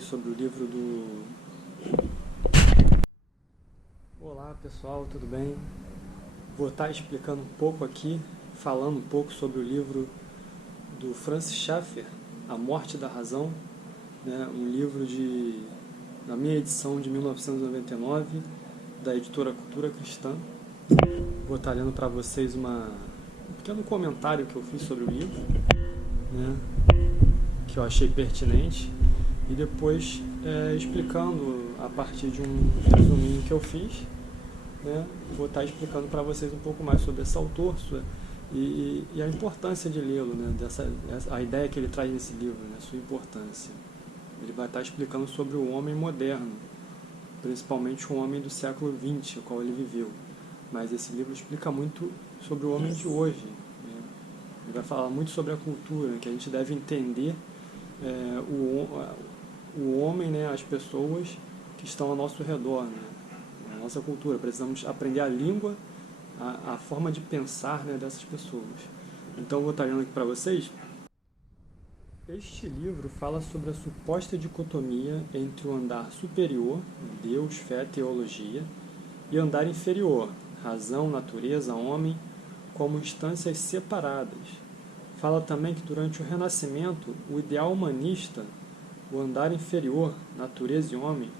Sobre o livro do... Olá pessoal, tudo bem? Vou estar explicando um pouco aqui, falando um pouco sobre o livro do Francis Schaeffer, A Morte da Razão, né? Um livro da minha edição de 1999, da editora Cultura Cristã. Vou estar lendo para vocês um pequeno comentário que eu fiz sobre o livro, né? Que eu achei pertinente. E depois explicando a partir de um resuminho que eu fiz, né, vou estar explicando para vocês um pouco mais sobre esse autor e a importância de lê-lo, né, a ideia que ele traz nesse livro, né, sua importância. Ele vai estar explicando sobre o homem moderno, principalmente o homem do século XX, o qual ele viveu. Mas esse livro explica muito sobre o homem de hoje, né. Ele vai falar muito sobre a cultura, que a gente deve entender o homem, né, as pessoas que estão ao nosso redor, né, a nossa cultura. Precisamos aprender a língua, a forma de pensar, né, dessas pessoas. Então, vou estar lendo aqui para vocês. Este livro fala sobre a suposta dicotomia entre o andar superior, Deus, fé, teologia, e andar inferior, razão, natureza, homem, como instâncias separadas. Fala também que durante o Renascimento, o ideal humanista, o andar inferior, natureza e homem,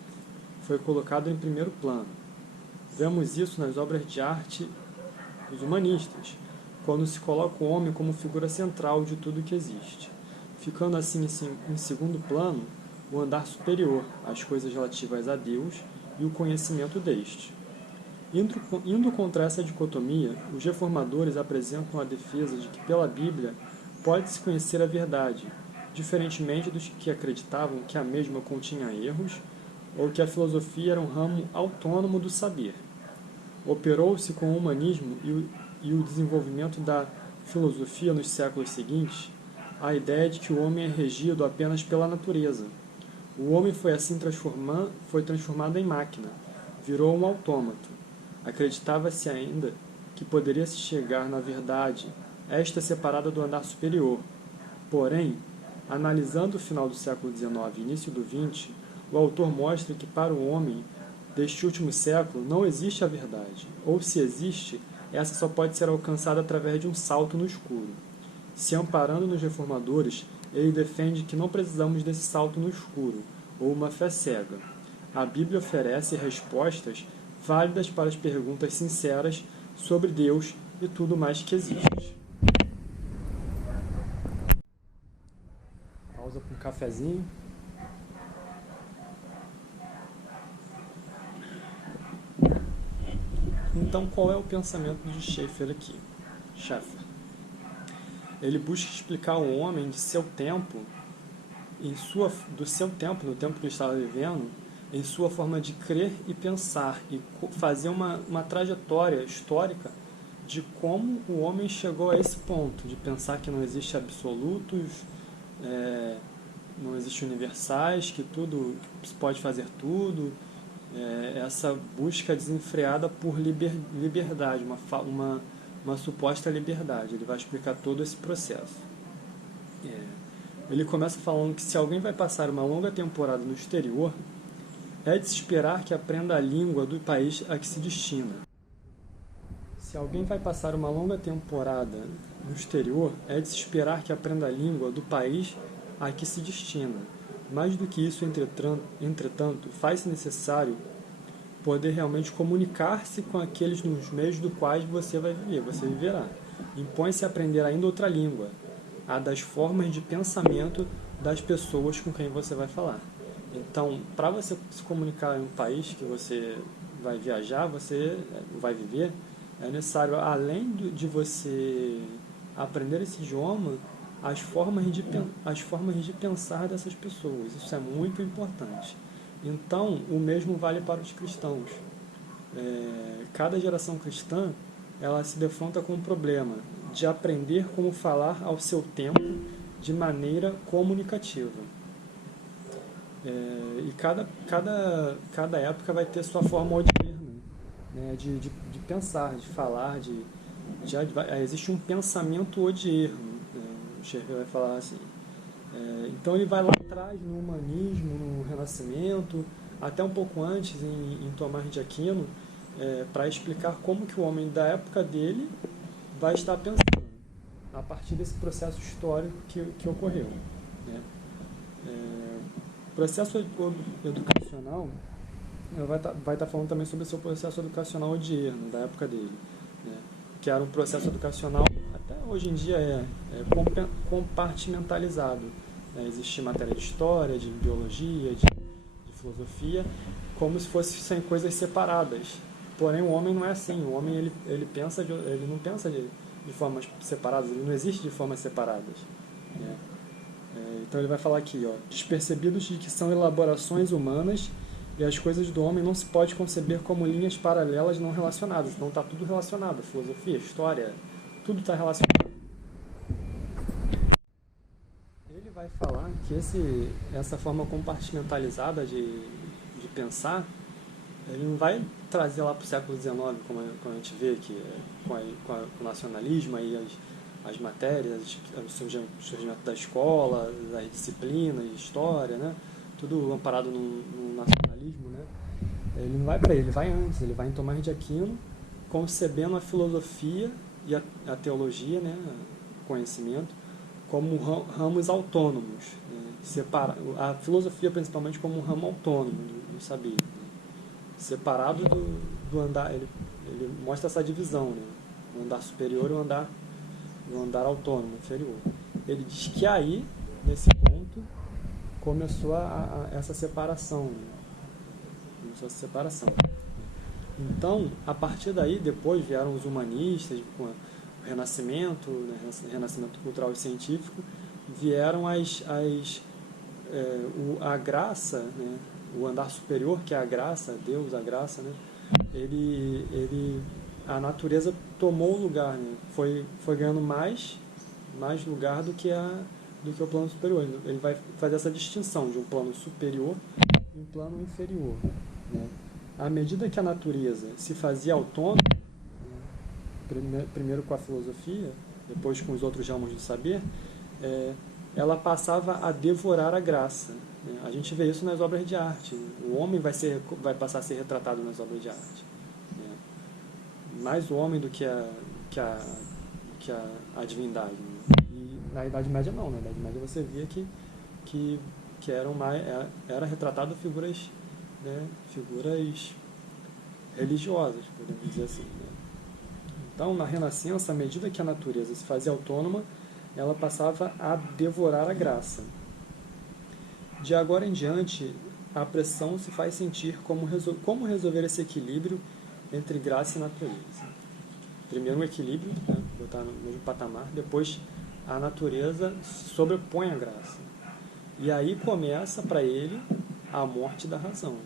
foi colocado em primeiro plano. Vemos isso nas obras de arte dos humanistas, quando se coloca o homem como figura central de tudo que existe, ficando assim em segundo plano o andar superior, as coisas relativas a Deus e o conhecimento deste. Indo contra essa dicotomia, os reformadores apresentam a defesa de que pela Bíblia pode-se conhecer a verdade, diferentemente dos que acreditavam que a mesma continha erros ou que a filosofia era um ramo autônomo do saber. Operou-se com o humanismo e o desenvolvimento da filosofia nos séculos seguintes a ideia de que o homem é regido apenas pela natureza. O homem foi assim transformado em máquina, virou um autômato. Acreditava-se ainda que poderia-se chegar na verdade, esta separada do andar superior. Porém, analisando o final do século XIX e início do XX, o autor mostra que para o homem deste último século não existe a verdade, ou se existe, essa só pode ser alcançada através de um salto no escuro. Se amparando nos reformadores, ele defende que não precisamos desse salto no escuro, ou uma fé cega. A Bíblia oferece respostas válidas para as perguntas sinceras sobre Deus e tudo mais que existe. Pausa para um cafezinho. Então, qual é o pensamento de Schaeffer aqui? Schaeffer. Ele busca explicar o homem de seu tempo, do seu tempo, no tempo que ele estava vivendo, em sua forma de crer e pensar, e fazer uma trajetória histórica de como o homem chegou a esse ponto, de pensar que não existe absolutos, não existe universais, que tudo se pode fazer tudo, essa busca desenfreada por liberdade, uma suposta liberdade. Ele vai explicar todo esse processo. Ele começa falando que se alguém vai passar uma longa temporada no exterior, é de se esperar que aprenda a língua do país a que se destina. Se alguém vai passar uma longa temporada no exterior, é de se esperar que aprenda a língua do país a que se destina. Mais do que isso, entretanto, faz-se necessário poder realmente comunicar-se com aqueles nos meios dos quais você vai viver, você viverá. Impõe-se a aprender ainda outra língua, a das formas de pensamento das pessoas com quem você vai falar. Então, para você se comunicar em um país que você vai viajar, você vai viver, é necessário, além de você aprender esse idioma, as formas de pensar dessas pessoas. Isso é muito importante. Então, o mesmo vale para os cristãos. Cada geração cristã, ela se defronta com um problema de aprender como falar ao seu tempo de maneira comunicativa. E cada época vai ter sua forma odierna, né, de pensar, de falar, existe um pensamento odierno, o Schaeffer vai falar assim. Então ele vai lá atrás no humanismo, no Renascimento, até um pouco antes em Tomás de Aquino, para explicar como que o homem da época dele vai estar pensando a partir desse processo histórico que ocorreu, né? O processo educacional vai estar falando também sobre o seu processo educacional odierno, da época dele, né? Que era um processo educacional, até hoje em dia compartimentalizado, né? Existia matéria de história, de biologia, de filosofia, como se fossem coisas separadas. Porém, o homem não é assim. O homem ele não pensa de formas separadas, ele não existe de formas separadas, né? Então ele vai falar aqui, ó, despercebidos de que são elaborações humanas e as coisas do homem não se pode conceber como linhas paralelas não relacionadas. Então está tudo relacionado, filosofia, história, tudo está relacionado. Ele vai falar que essa forma compartimentalizada de pensar, ele não vai trazer lá para o século XIX, como a gente vê aqui, com o nacionalismo, aí as matérias, o surgimento da escola, das disciplinas, história, né? Tudo amparado no nacionalismo, né? Ele não vai para ele vai antes, ele vai em Tomás de Aquino, concebendo a filosofia e a teologia, né? O conhecimento, como ramos autônomos, né? A filosofia principalmente como um ramo autônomo do saber, né? Separado do andar, ele mostra essa divisão, né? O andar superior e o andar autônomo, inferior. Ele diz que aí, nesse ponto, começou essa separação, né? Começou essa separação. Então, a partir daí, depois vieram os humanistas, com o Renascimento, né? Renascimento cultural e científico, vieram a graça, né? O andar superior, que é a graça, Deus, a graça, né? A natureza tomou o lugar, né? Foi ganhando mais lugar do que o plano superior. Ele vai fazer essa distinção de um plano superior e um plano inferior, né? À medida que a natureza se fazia autônoma, primeiro com a filosofia, depois com os outros ramos do saber, ela passava a devorar a graça, né? A gente vê isso nas obras de arte. O homem vai passar a ser retratado nas obras de arte, né? Mais o homem do que a divindade, né? E na Idade Média não, na Idade Média você via que era retratado figuras, né? Figuras religiosas, podemos dizer assim, né? Então, na Renascença, à medida que a natureza se fazia autônoma, ela passava a devorar a graça. De agora em diante, a pressão se faz sentir como resolver esse equilíbrio entre graça e natureza. Primeiro o equilíbrio, né, botar no mesmo patamar, depois a natureza sobrepõe a graça. E aí começa para ele a morte da razão.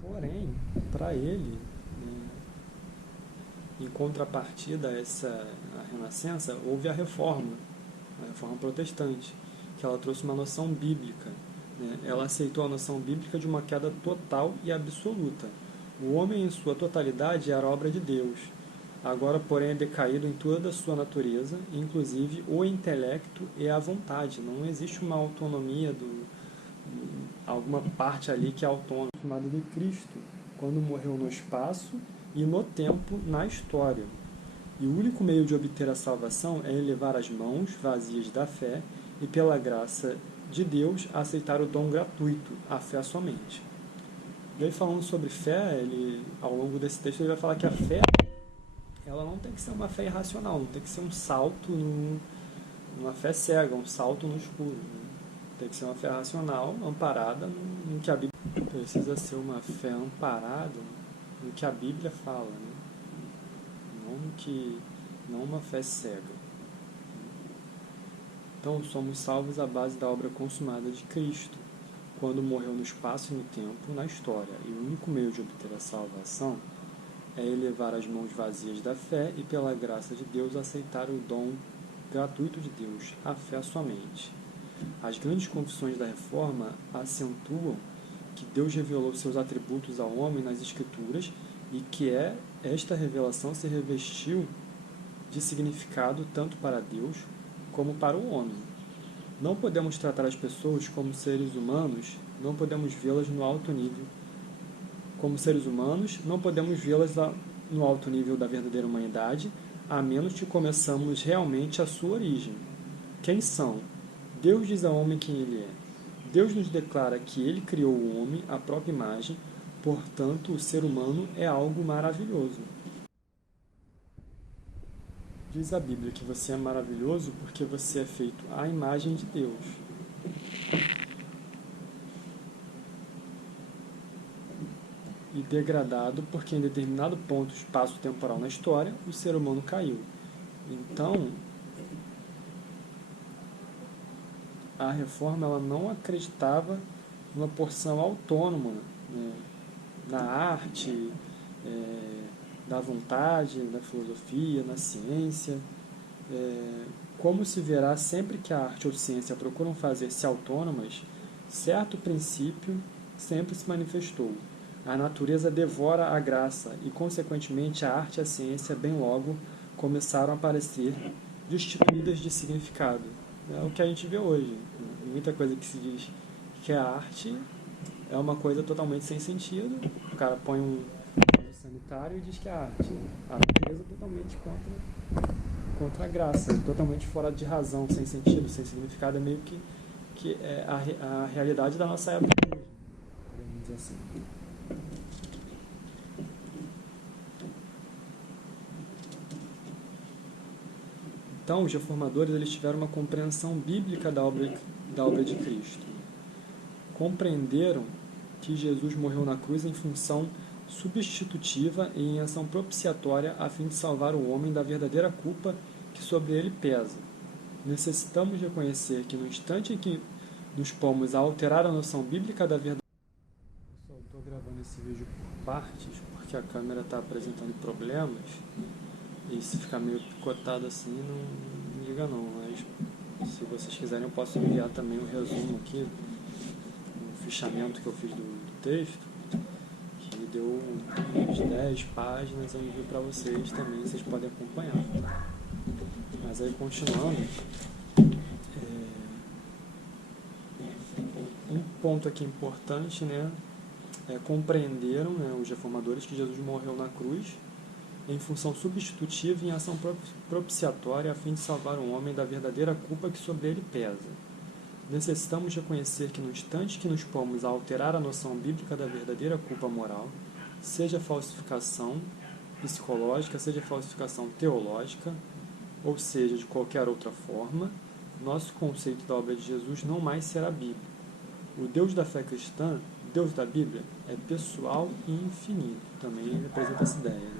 Porém, para ele, né, em contrapartida a Renascença, houve a Reforma Protestante, que ela trouxe uma noção bíblica, né? Ela aceitou a noção bíblica de uma queda total e absoluta. O homem em sua totalidade era obra de Deus. Agora, porém, é decaído em toda a sua natureza, inclusive o intelecto e a vontade. Não existe uma autonomia alguma parte ali que é autônoma, chamada de Cristo, quando morreu no espaço e no tempo na história. E o único meio de obter a salvação é elevar as mãos vazias da fé e, pela graça de Deus, aceitar o dom gratuito, a fé somente. E aí, falando sobre fé, ao longo desse texto ele vai falar que a fé ela não tem que ser uma fé irracional, não tem que ser um salto numa fé cega, um salto no escuro. Tem que ser uma fé racional, amparada no que a Bíblia precisa ser, uma fé amparada no que a Bíblia fala, né? Não uma fé cega. Então, somos salvos à base da obra consumada de Cristo, quando morreu no espaço e no tempo, na história. E o único meio de obter a salvação é elevar as mãos vazias da fé e, pela graça de Deus, aceitar o dom gratuito de Deus, a fé somente. As grandes confissões da Reforma acentuam que Deus revelou seus atributos ao homem nas Escrituras e que esta revelação se revestiu de significado tanto para Deus como para o homem. Não podemos tratar as pessoas como seres humanos, não podemos vê-las no alto nível. Como seres humanos, não podemos vê-las no alto nível da verdadeira humanidade, a menos que conheçamos realmente a sua origem. Quem são? Deus diz ao homem quem ele é. Deus nos declara que ele criou o homem à própria imagem, portanto, o ser humano é algo maravilhoso. Diz a Bíblia que você é maravilhoso porque você é feito à imagem de Deus. E degradado porque em determinado ponto espaço-temporal na história, o ser humano caiu. Então, a reforma ela não acreditava numa porção autônoma, né, na arte, da vontade, na filosofia, na ciência. Como se verá sempre que a arte ou ciência procuram fazer-se autônomas, certo princípio sempre se manifestou. A natureza devora a graça e, consequentemente, a arte e a ciência bem logo começaram a aparecer destituídas de significado. É o que a gente vê hoje. Muita coisa que se diz que é arte é uma coisa totalmente sem sentido. O cara põe um sanitário e diz que é arte. A natureza é totalmente contra a graça, totalmente fora de razão, sem sentido, sem significado. É meio que é a realidade da nossa época hoje, podemos dizer assim. Então, os reformadores eles tiveram uma compreensão bíblica da obra de Cristo. Compreenderam que Jesus morreu na cruz em função substitutiva e em ação propiciatória a fim de salvar o homem da verdadeira culpa que sobre ele pesa. Necessitamos reconhecer que no instante em que nos pomos a alterar a noção bíblica da verdade... Pessoal, estou gravando esse vídeo por partes porque a câmera está apresentando problemas. E se ficar meio picotado assim, não liga não, mas se vocês quiserem eu posso enviar também um resumo aqui, um fichamento que eu fiz do texto, que deu uns 10 páginas, eu envio para vocês também, vocês podem acompanhar. Mas aí continuando, um ponto aqui importante, né, compreenderam, né, os reformadores que Jesus morreu na cruz, em função substitutiva e em ação propiciatória a fim de salvar o homem da verdadeira culpa que sobre ele pesa. Necessitamos reconhecer que no instante que nos pomos a alterar a noção bíblica da verdadeira culpa moral, seja falsificação psicológica, seja falsificação teológica, ou seja, de qualquer outra forma, nosso conceito da obra de Jesus não mais será bíblico. O Deus da fé cristã, Deus da Bíblia, é pessoal e infinito. Também representa essa ideia, né?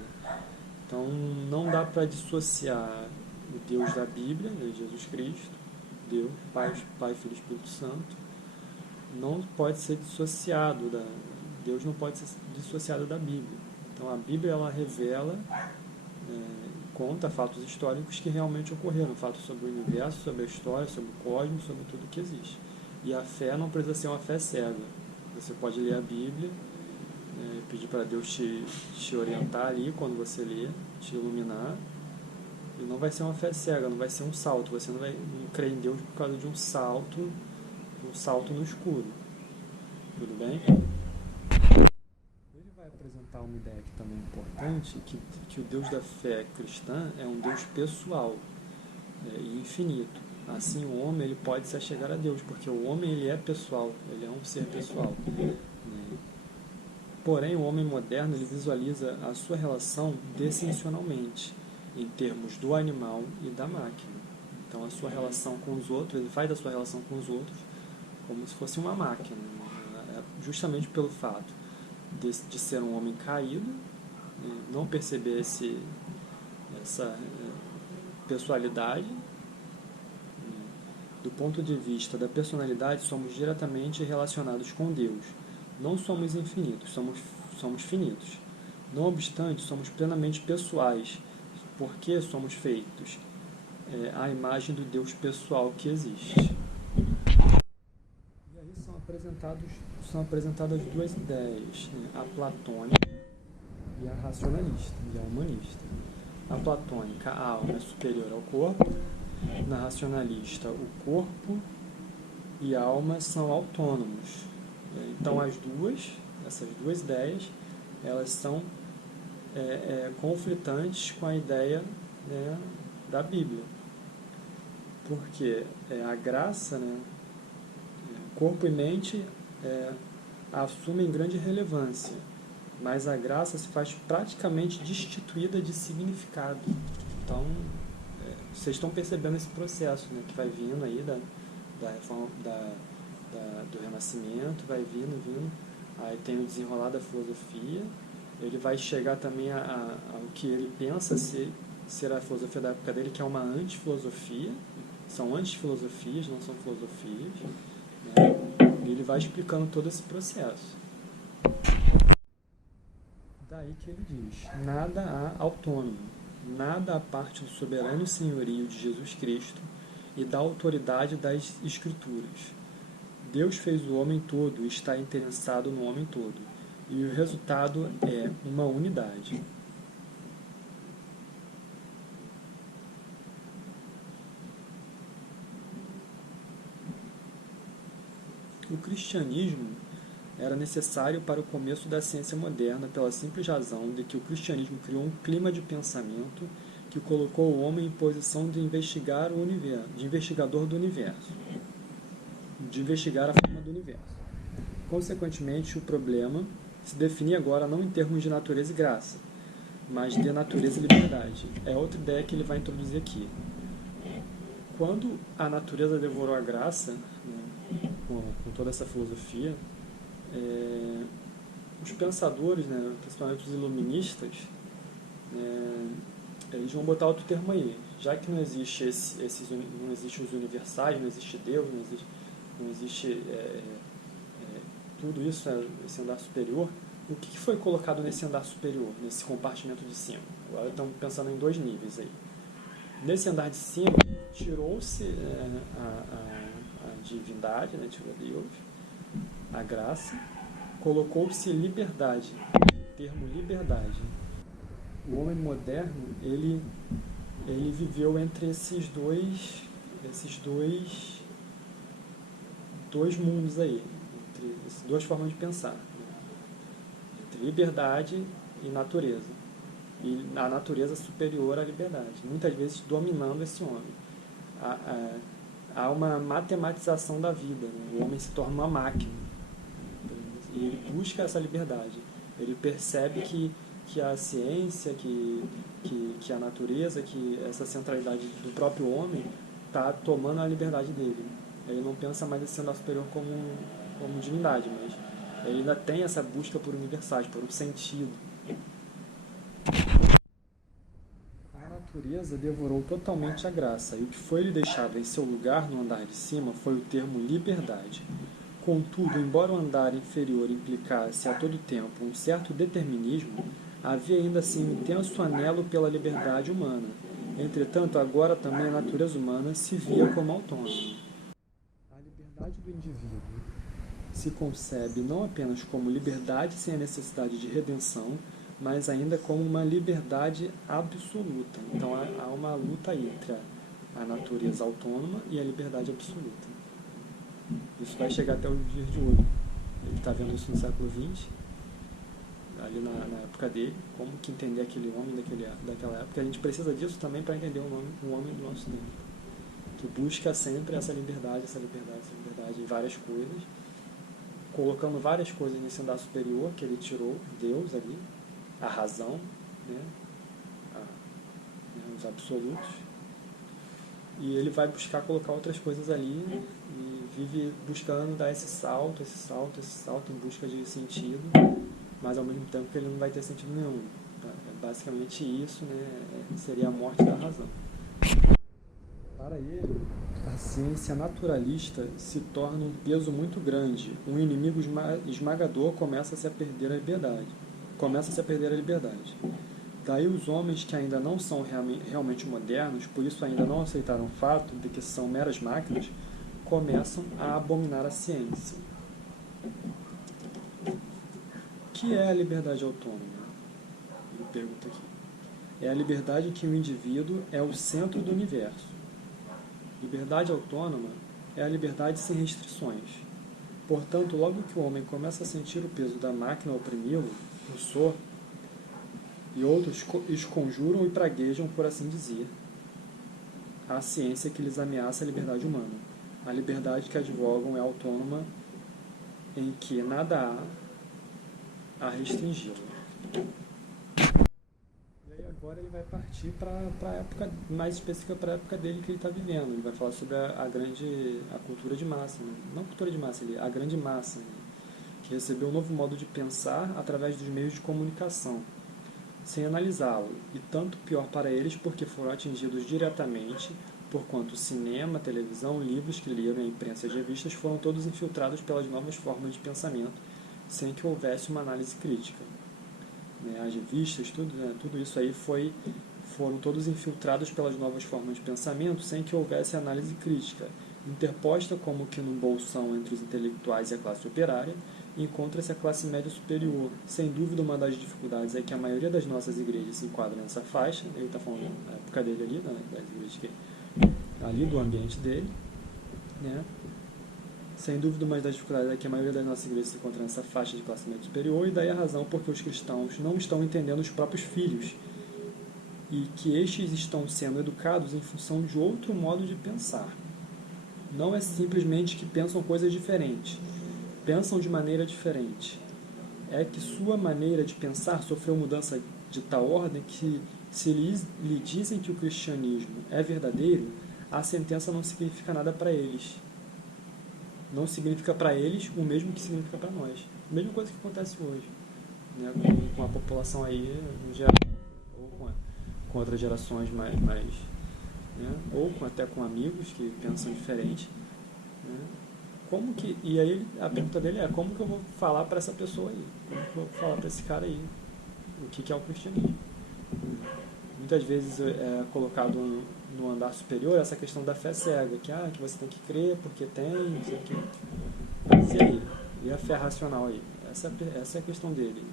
Então, não dá para dissociar o Deus da Bíblia, né, Jesus Cristo, Deus, Pai, Filho e Espírito Santo, não pode ser dissociado Deus não pode ser dissociado da Bíblia. Então, a Bíblia ela revela, conta fatos históricos que realmente ocorreram, fatos sobre o universo, sobre a história, sobre o cosmos, sobre tudo que existe. E a fé não precisa ser uma fé cega. Você pode ler a Bíblia, pedir para Deus te orientar ali quando você lê, te iluminar, e não vai ser uma fé cega, não vai ser um salto, você não vai crer em Deus por causa de um salto no escuro, tudo bem? Ele vai apresentar uma ideia aqui também importante, que o Deus da fé cristã é um Deus pessoal e infinito. Assim, o homem ele pode se achegar a Deus, porque o homem ele é pessoal, ele é um ser pessoal. Porém, o homem moderno ele visualiza a sua relação descensionalmente, em termos do animal e da máquina. Então, a sua relação com os outros, ele faz da sua relação com os outros como se fosse uma máquina, justamente pelo fato de ser um homem caído, não perceber essa pessoalidade. Do ponto de vista da personalidade, somos diretamente relacionados com Deus. Não somos infinitos, somos finitos. Não obstante, somos plenamente pessoais, porque somos feitos à imagem do Deus pessoal que existe. E aí são apresentadas duas ideias, né? A platônica e a racionalista, e a humanista. A platônica, a alma é superior ao corpo, Na racionalista, o corpo e a alma são autônomos. Então, essas duas ideias, elas são conflitantes com a ideia, né, da Bíblia. Porque a graça, né, corpo e mente assumem grande relevância, mas a graça se faz praticamente destituída de significado. Então, vocês estão percebendo esse processo, né, que vai vindo aí da reforma, do Renascimento, vai vindo, aí tem o desenrolar da filosofia, ele vai chegar também ao que ele pensa ser a filosofia da época dele, que é uma antifilosofia, são antifilosofias, não são filosofias, né? E ele vai explicando todo esse processo. Daí que ele diz: nada há autônomo, nada à parte do soberano senhorio de Jesus Cristo e da autoridade das Escrituras. Deus fez o homem todo e está interessado no homem todo, e o resultado é uma unidade. O cristianismo era necessário para o começo da ciência moderna pela simples razão de que o cristianismo criou um clima de pensamento que colocou o homem em posição de investigar o universo, de investigador do universo, de investigar a forma do universo. Consequentemente, o problema se define agora não em termos de natureza e graça, mas de natureza e liberdade. É outra ideia que ele vai introduzir aqui. Quando a natureza devorou a graça, né, com toda essa filosofia, os pensadores, né, principalmente os iluministas, eles vão botar outro termo aí. Já que não existe não existe os universais, não existe Deus, não existe tudo isso, esse andar superior, o que foi colocado nesse andar superior, nesse compartimento de cima? Agora estamos pensando em dois níveis aí. Nesse andar de cima, tirou-se a divindade, né, tirou Deus, a graça, colocou-se liberdade, o termo liberdade. O homem moderno, ele viveu entre esses dois mundos aí, entre essas duas formas de pensar, né? Entre liberdade e natureza. E a natureza superior à liberdade, muitas vezes dominando esse homem. Há uma matematização da vida, né? O homem se torna uma máquina. E ele busca essa liberdade. Ele percebe que a ciência, que a natureza, que essa centralidade do próprio homem está tomando a liberdade dele. Ele não pensa mais em sendo superior como divindade, mas ele ainda tem essa busca por universais, por um sentido. A natureza devorou totalmente a graça, e o que foi lhe deixado em seu lugar no andar de cima foi o termo liberdade. Contudo, embora o andar inferior implicasse a todo tempo um certo determinismo, havia ainda assim um intenso anelo pela liberdade humana. Entretanto, agora também a natureza humana se via como autônoma. A liberdade do indivíduo se concebe não apenas como liberdade sem a necessidade de redenção, mas ainda como uma liberdade absoluta. Então há uma luta aí entre a natureza autônoma e a liberdade absoluta. Isso vai chegar até os dias de hoje. Ele está vendo isso no século XX, ali na época dele, como que entender aquele homem daquela época. A gente precisa disso também para entender o homem do nosso tempo, que busca sempre essa liberdade em várias coisas, colocando várias coisas nesse andar superior que ele tirou, Deus ali, a razão, né, os absolutos, e ele vai buscar colocar outras coisas ali e vive buscando dar esse salto em busca de sentido, mas ao mesmo tempo que ele não vai ter sentido nenhum. É basicamente isso, né, seria a morte da razão. Para ele, a ciência naturalista se torna um peso muito grande. Um inimigo esmagador começa-se a perder a liberdade. Daí os homens que ainda não são realmente modernos, por isso ainda não aceitaram o fato de que são meras máquinas, começam a abominar a ciência. O que é a liberdade autônoma? Ele pergunta aqui. É a liberdade em que o indivíduo é o centro do universo. Liberdade autônoma é a liberdade sem restrições. Portanto, logo que o homem começa a sentir o peso da máquina oprimi-lo, Rousseau e outros esconjuram e praguejam, por assim dizer, a ciência que lhes ameaça a liberdade humana. A liberdade que advogam é autônoma, em que nada há a restringi-la. E aí agora ele vai partir para a época mais específica, para a época dele que ele está vivendo. Ele vai falar sobre a cultura de massa, né? Não cultura de massa, a grande massa, né? Que recebeu um novo modo de pensar através dos meios de comunicação, sem analisá-lo, e tanto pior para eles porque foram atingidos diretamente, porquanto cinema, televisão, livros que leram, a imprensa e as revistas foram todos infiltrados pelas novas formas de pensamento, sem que houvesse uma análise crítica. As revistas, tudo isso aí foram todos infiltrados pelas novas formas de pensamento, sem que houvesse análise crítica, interposta como que num bolsão entre os intelectuais e a classe operária, encontra-se a classe média superior. Sem dúvida, uma das dificuldades é que a maioria das nossas igrejas se enquadra nessa faixa. Ele está falando da época dele ali, das igrejas ali do ambiente dele, né? Sem dúvida, uma das dificuldades é que a maioria das nossas igrejas se encontra nessa faixa de classe média superior, e daí a razão porque os cristãos não estão entendendo os próprios filhos e que estes estão sendo educados em função de outro modo de pensar. Não é simplesmente que pensam coisas diferentes, pensam de maneira diferente. É que sua maneira de pensar sofreu mudança de tal ordem que, se lhe dizem que o cristianismo é verdadeiro, a sentença não significa nada para eles. Não significa para eles o mesmo que significa para nós. A mesma coisa que acontece hoje, né, com a população aí, em geral, ou com outras gerações mais né, ou até com amigos que pensam diferente. Né? E aí a pergunta dele é: como que eu vou falar para essa pessoa aí? Como que eu vou falar para esse cara aí o que é o cristianismo? Muitas vezes é colocado no andar superior essa questão da fé cega, que você tem que crer porque tem, não sei o quê. Mas e aí? E a fé racional aí? Essa é a questão dele.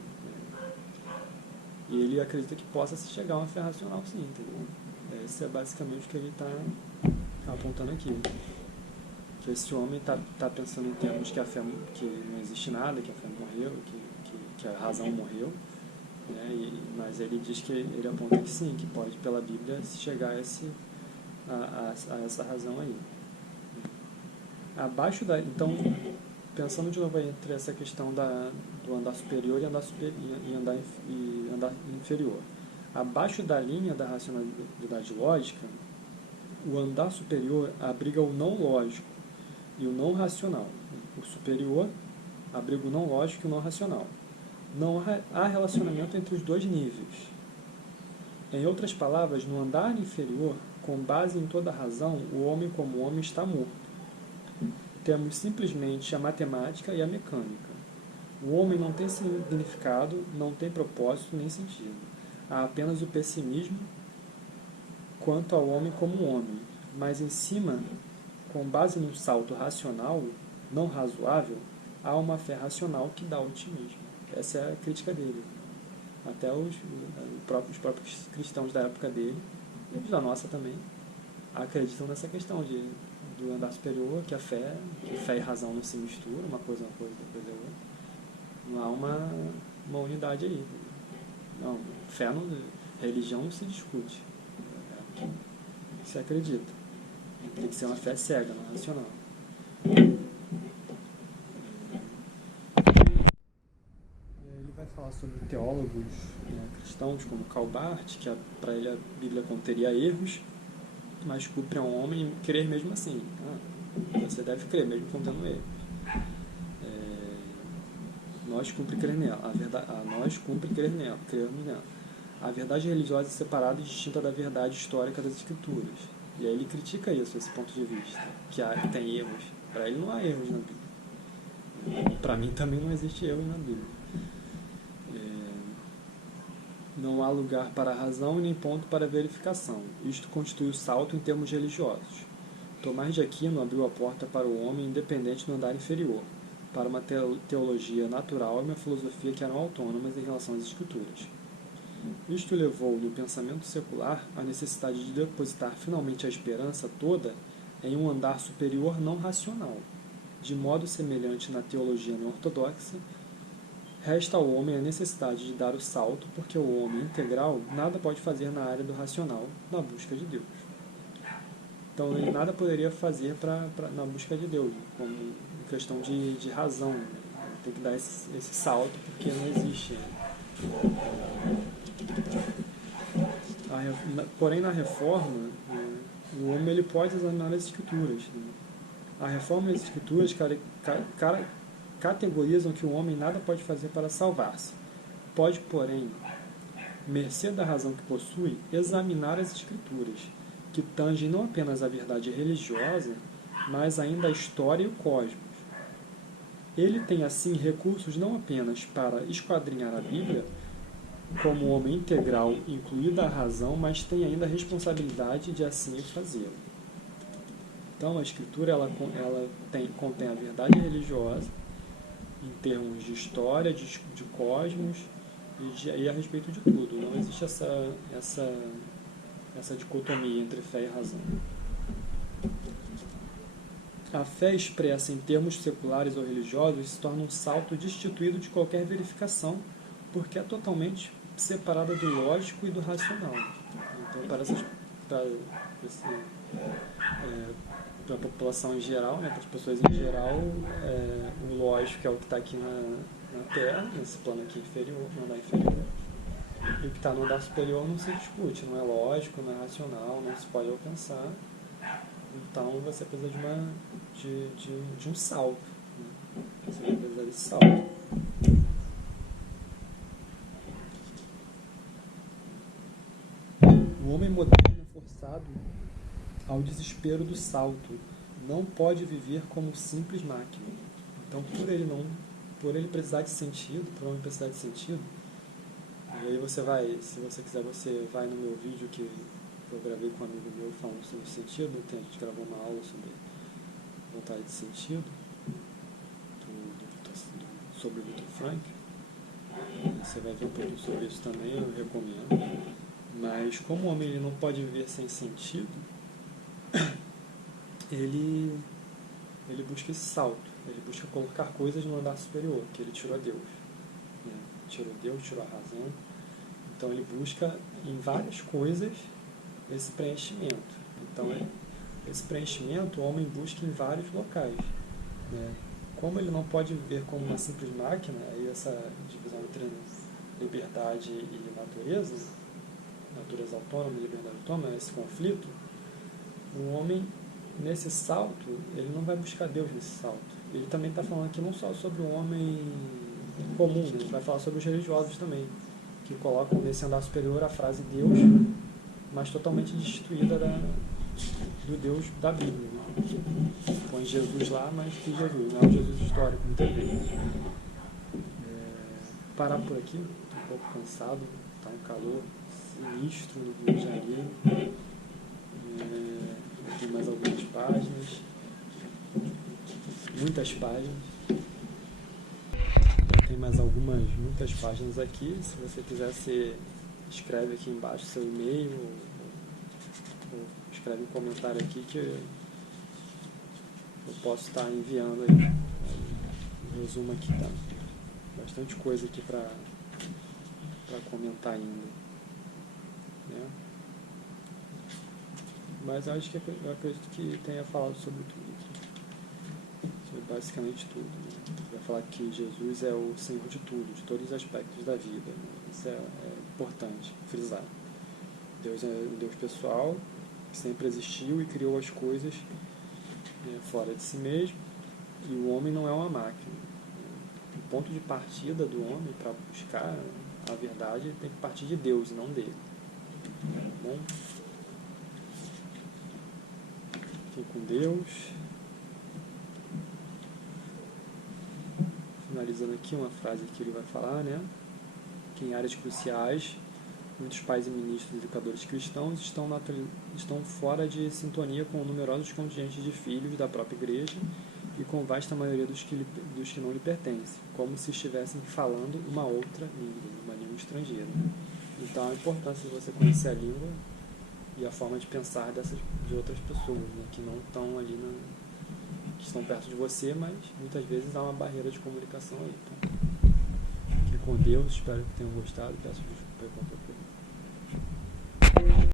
E ele acredita que possa se chegar a uma fé racional, sim, entendeu? Esse é basicamente o que ele está apontando aqui. Que esse homem está pensando em termos que a fé, que não existe nada, que a fé morreu, que a razão morreu, né? Mas ele diz que ele aponta que sim, que pode pela Bíblia se chegar a essa razão aí. Então, pensando de novo aí entre essa questão do andar superior e andar inferior. Abaixo da linha da racionalidade lógica, o andar superior abriga o não lógico e o não racional. O superior abriga o não lógico e o não racional. Não há relacionamento entre os dois níveis. Em outras palavras, no andar inferior, com base em toda a razão, o homem como homem está morto. Temos simplesmente a matemática e a mecânica. O homem não tem significado, não tem propósito nem sentido. Há apenas o pessimismo quanto ao homem como homem. Mas em cima, com base num salto racional, não razoável, há uma fé racional que dá otimismo. Essa é a crítica dele. Até os próprios cristãos da época dele, e da nossa também, acreditam nessa questão do andar superior, que fé e razão não se misturam, uma coisa é outra. Não há uma unidade aí. Não, fé, religião não se discute. É o que se acredita. Tem que ser uma fé cega, não racional. Ele vai falar sobre teólogos, né, cristãos como Karl Barth, que para ele a Bíblia conteria erros, mas cumpre ao homem crer mesmo assim. Você deve crer mesmo contendo erros. Nós cumpre crer nela. Nós cumpre crermos nela. A verdade religiosa é separada e distinta da verdade histórica das Escrituras. E aí ele critica isso, esse ponto de vista, que tem erros. Para ele não há erros na Bíblia. Para mim também não existe erro na Bíblia. Não há lugar para a razão e nem ponto para a verificação. Isto constitui o salto em termos religiosos. Tomás de Aquino abriu a porta para o homem independente do andar inferior, para uma teologia natural e uma filosofia que eram autônomas em relação às Escrituras. Isto levou no pensamento secular à necessidade de depositar finalmente a esperança toda em um andar superior não racional. De modo semelhante na teologia não-ortodoxa, resta ao homem a necessidade de dar o salto, porque o homem integral nada pode fazer na área do racional, na busca de Deus. Então, ele nada poderia fazer na busca de Deus, como questão de razão. Tem que dar esse salto, porque não existe. Porém, na reforma, o homem ele pode examinar as escrituras. A reforma e as escrituras categorizam que o homem nada pode fazer para salvar-se. Pode, porém, mercê da razão que possui, examinar as escrituras, que tangem não apenas a verdade religiosa, mas ainda a história e o cosmos. Ele tem, assim, recursos não apenas para esquadrinhar a Bíblia, como homem integral, incluída a razão, mas tem ainda a responsabilidade de assim fazê-lo. Então, a Escritura contém a verdade religiosa, em termos de história, de cosmos e a respeito de tudo. Não existe essa dicotomia entre fé e razão. A fé expressa em termos seculares ou religiosos se torna um salto destituído de qualquer verificação, porque é totalmente separada do lógico e do racional. Então, para a população em geral, para as pessoas em geral, o lógico é o que está aqui na Terra, nesse plano aqui inferior, no andar inferior. E o que está no andar superior não se discute, não é lógico, não é racional, não se pode alcançar. Então você precisa de um salto. Você vai precisar desse salto. O homem moderno é forçado ao desespero do salto. Não pode viver como simples máquina. Então, por ele precisar de sentido, por homem precisar de sentido, e aí se você quiser, você vai no meu vídeo que eu gravei com um amigo meu falando sobre sentido. A gente gravou uma aula sobre vontade de sentido, sobre o Victor Frank. Você vai ver um pouquinho sobre isso também, eu recomendo. Mas como o homem ele não pode viver sem sentido, ele busca esse salto, ele busca colocar coisas no andar superior, que ele tirou a Deus. Tirou Deus, tirou a razão. Então ele busca em várias coisas esse preenchimento. Então esse preenchimento o homem busca em vários locais. Como ele não pode viver como uma simples máquina, aí essa divisão entre liberdade e natureza autônoma e liberdade autônoma, esse conflito, o homem, nesse salto, ele não vai buscar Deus nesse salto. Ele também está falando aqui não só sobre o homem comum, ele vai falar sobre os religiosos também, que colocam nesse andar superior a frase Deus, mas totalmente destituída do Deus da Bíblia. Põe Jesus lá, mas que Jesus, não é um Jesus histórico, muitas vezes. Parar por aqui, estou um pouco cansado, está um calor sinistro no Rio de Janeiro. Tem mais algumas páginas, muitas páginas. Tem mais muitas páginas aqui. Se você quiser, você escreve aqui embaixo seu e-mail ou escreve um comentário aqui que eu posso estar enviando aí. O resumo aqui tá bastante coisa aqui para comentar ainda. Mas eu acredito que tenha falado sobre tudo aqui. Sobre basicamente tudo. Vai falar que Jesus é o Senhor de tudo, de todos os aspectos da vida. Isso é importante frisar. Deus é um Deus pessoal, que sempre existiu e criou as coisas fora de si mesmo, e o homem não é uma máquina. O ponto de partida do homem para buscar a verdade tem que partir de Deus e não dele. Tá bom? Fiquem com Deus. Finalizando aqui uma frase que ele vai falar, que em áreas cruciais, muitos pais e ministros educadores cristãos estão fora de sintonia com numerosos contingentes de filhos da própria igreja e com vasta maioria dos que não lhe pertencem, como se estivessem falando uma outra língua, uma língua estrangeira. Então, a importância de você conhecer a língua e a forma de pensar de outras pessoas, né, que não estão ali, que estão perto de você, mas muitas vezes há uma barreira de comunicação aí. Então, fique com Deus, espero que tenham gostado, peço desculpa